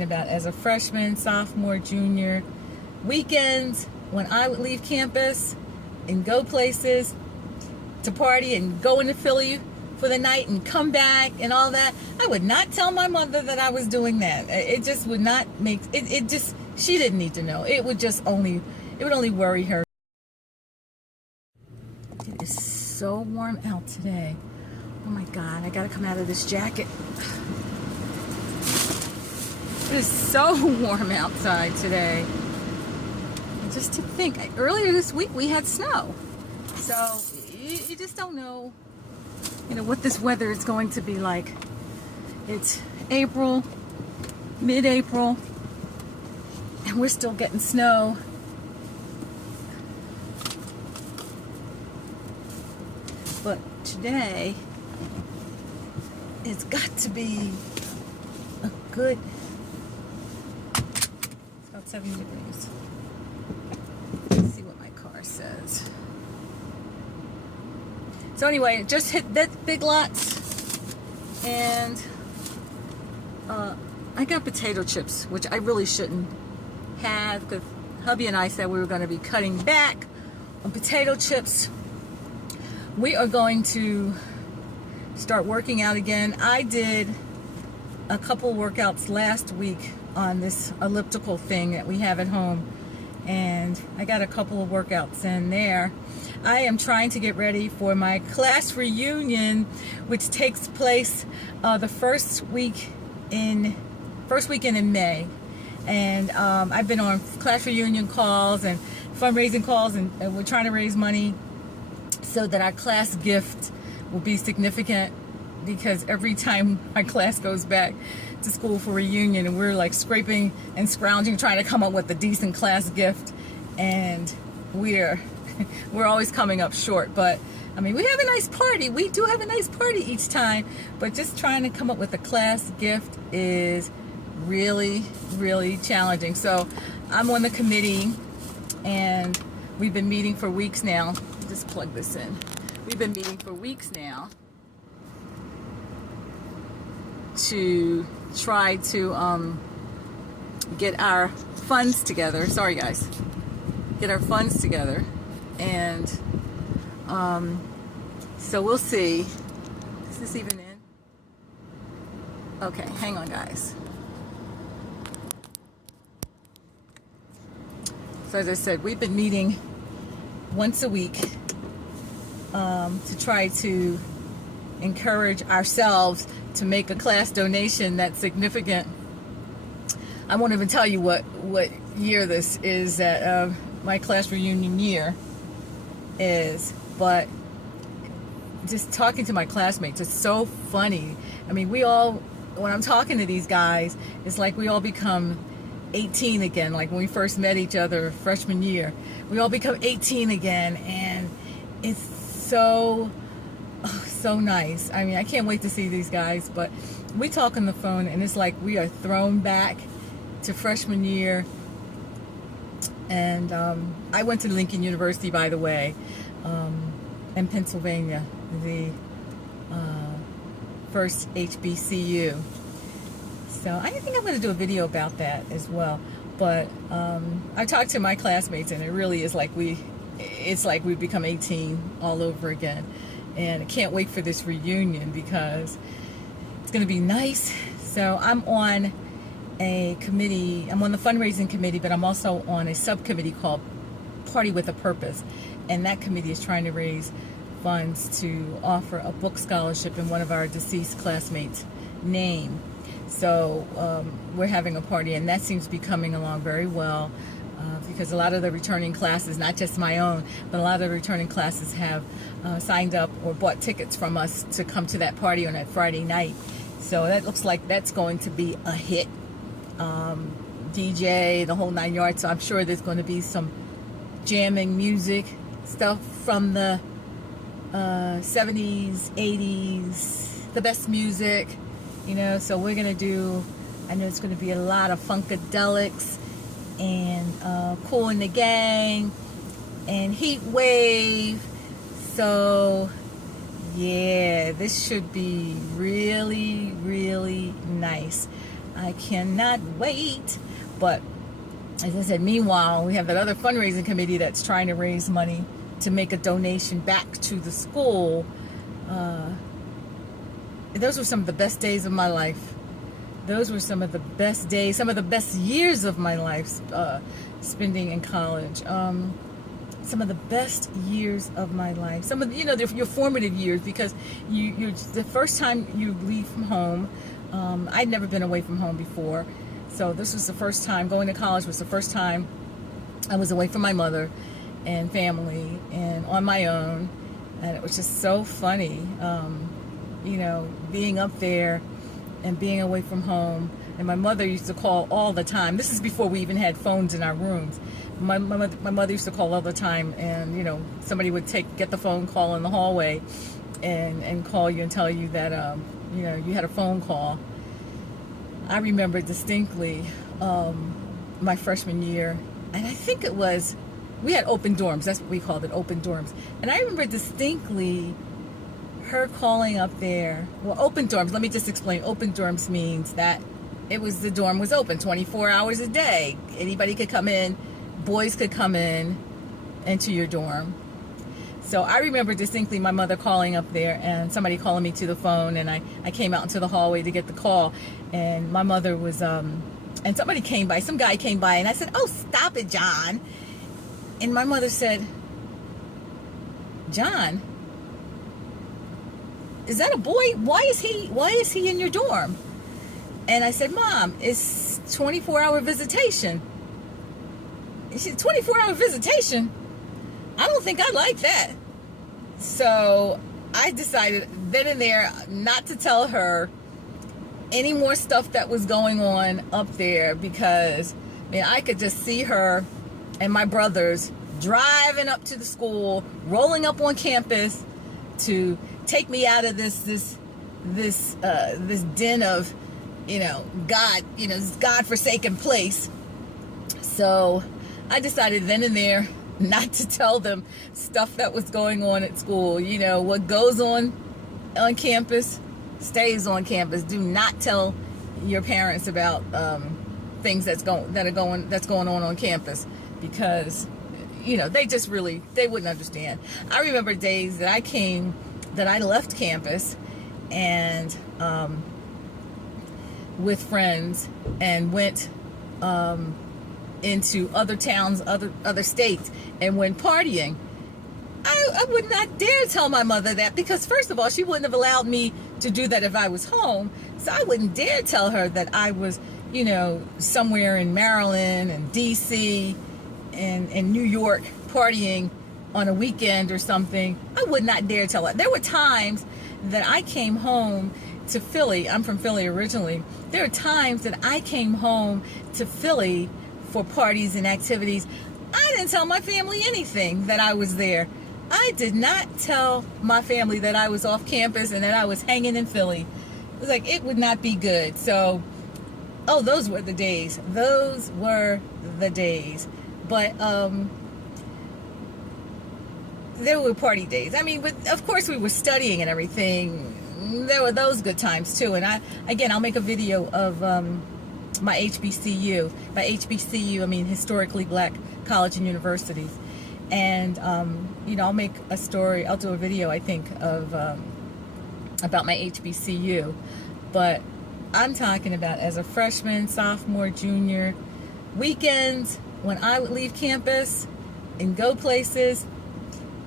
About as a freshman, sophomore, junior, weekends when I would leave campus and go places to party and go into Philly for the night and come back and all that, I would not tell my mother that I was doing that. It just would not make it just, she didn't need to know. It would only worry her. It is so warm out today. Oh my God, I gotta come out of this jacket. It is so warm outside today. And just to think, earlier this week we had snow. So you just don't know, what this weather is going to be like. It's April, mid-April, and we're still getting snow. But today, it's got to be a good 70 degrees. Let's see what my car says. So anyway, just hit that Big Lots, and I got potato chips, which I really shouldn't have, because hubby and I said we were going to be cutting back on potato chips. We are going to start working out again. I did a couple workouts last week on this elliptical thing that we have at home, and I got a couple of workouts in there. I am trying to get ready for my class reunion, which takes place the first weekend in May. And I've been on class reunion calls and fundraising calls, and we're trying to raise money so that our class gift will be significant, because every time my class goes back to school for reunion, and we're like scraping and scrounging trying to come up with a decent class gift, and we're always coming up short. But I mean, we have a nice party. We do have a nice party each time, but just trying to come up with a class gift is really, really challenging. So I'm on the committee, and we've been meeting for weeks now. Just plug this in. We've been meeting for weeks now to try to get our funds together. Sorry guys. Get our funds together. And so we'll see. Is this even in? Okay, hang on guys. So as I said, we've been meeting once a week to try to encourage ourselves to make a class donation that's significant. I won't even tell you what year this is, that my class reunion year is, but just talking to my classmates, it's so funny. I mean, when I'm talking to these guys, it's like we all become 18 again, like when we first met each other freshman year. We all become 18 again, and it's so nice. I mean, I can't wait to see these guys. But we talk on the phone, and it's like we are thrown back to freshman year. And I went to Lincoln University, by the way, in Pennsylvania, the first HBCU. So I think I'm going to do a video about that as well. But I talked to my classmates, and it really is like it's like we've become 18 all over again. And I can't wait for this reunion, because it's going to be nice. So I'm on a committee. I'm on the fundraising committee, but I'm also on a subcommittee called Party with a Purpose. And that committee is trying to raise funds to offer a book scholarship in one of our deceased classmates' name. So we're having a party, and that seems to be coming along very well, because a lot of the returning classes, not just my own, but a lot of the returning classes have signed up or bought tickets from us to come to that party on that Friday night. So that looks like that's going to be a hit. DJ, the whole 9 yards. So I'm sure there's going to be some jamming music, stuff from the 70s, 80s, the best music. So we're going to do, I know it's going to be a lot of Funkadelics and Kool and the Gang and Heat Wave. So yeah, this should be really, really nice. I cannot wait. But as I said, meanwhile, we have that other fundraising committee that's trying to raise money to make a donation back to the school. Those were some of the best days of my life. Those were some of the best days, some of the best years of my life spending in college. Some of the best years of my life. Some of your formative years, because you're the first time you leave from home. I'd never been away from home before, so this was the first time. Going to college was the first time I was away from my mother and family and on my own, and it was just so funny. Being up there and being away from home. And my mother used to call all the time. This is before we even had phones in our rooms. My mother used to call all the time, and somebody would get the phone call in the hallway and call you and tell you that you had a phone call. I remember distinctly my freshman year, and I think we had open dorms. That's what we called it, open dorms. And I remember distinctly her calling up there. Well, open dorms, let me just explain. Open dorms means that the dorm was open 24 hours a day. Anybody could come in, boys could come in into your dorm. So I remember distinctly my mother calling up there and somebody calling me to the phone, and I came out into the hallway to get the call, and my mother was, and somebody came by, some guy came by, and I said, "Oh, stop it, John." And my mother said, "John, is that a boy? Why is he in your dorm?" And I said, "Mom, it's 24-hour visitation." And she said, "24-hour visitation? I don't think I like that." So I decided then and there not to tell her any more stuff that was going on up there, because I could just see her and my brothers driving up to the school, rolling up on campus to take me out of this den of God-forsaken place. So I decided then and there not to tell them stuff that was going on at school. What goes on campus stays on campus. Do not tell your parents about things that's going on campus, because they wouldn't understand. I remember days that I left campus and with friends and went into other towns, other states, and went partying. I would not dare tell my mother that, because first of all, she wouldn't have allowed me to do that if I was home. So I wouldn't dare tell her that I was, somewhere in Maryland and DC and New York partying on a weekend or something. I would not dare tell her. There were times that I came home to Philly. I'm from Philly originally. There are times that I came home to Philly for parties and activities. I didn't tell my family anything that I was there. I did not tell my family that I was off campus and that I was hanging in Philly. It was like, it would not be good. So, those were the days. Those were the days. But there were party days. Of course we were studying and everything. There were those good times too. And I'll make a video of my HBCU. By HBCU, I mean historically black college and universities. And I'll make a story. I'll do a video, I think, of about my HBCU. But I'm talking about as a freshman, sophomore, junior, weekends when I would leave campus and go places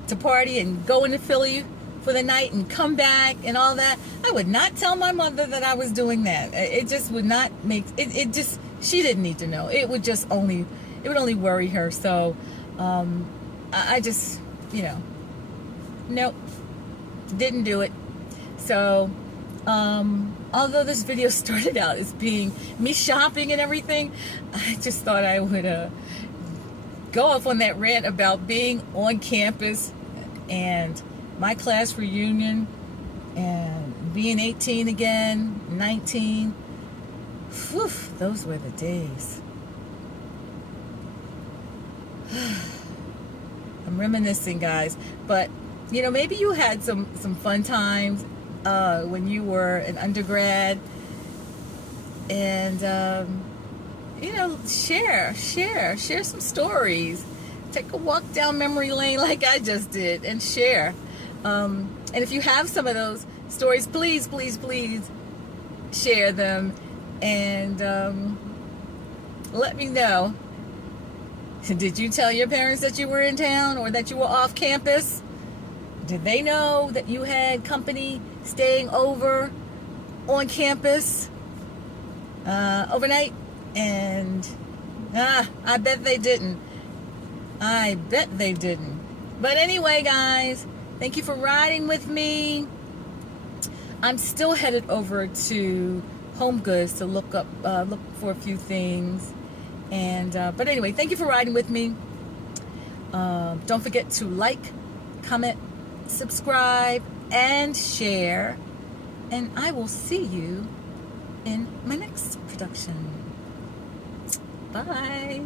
to party and go into Philly for the night and come back and all that. I would not tell my mother that I was doing that. It just would not make it. She didn't need to know. It would only worry her. So I just nope, didn't do it. So although this video started out as being me shopping and everything, I just thought I would go off on that rant about being on campus and my class reunion and being 18 again, 19. Whew, those were the days. I'm reminiscing, guys. But, maybe you had some fun times when you were an undergrad. and share some stories. Take a walk down memory lane like I just did and share. And if you have some of those stories, please share them and let me know. Did you tell your parents that you were in town or that you were off campus? Did they know that you had company staying over on campus overnight? And I bet they didn't. But anyway, guys, thank you for riding with me. I'm still headed over to Home Goods to look for a few things. And but anyway, thank you for riding with me. Don't forget to like, comment, subscribe, and share. And I will see you in my next production. Bye.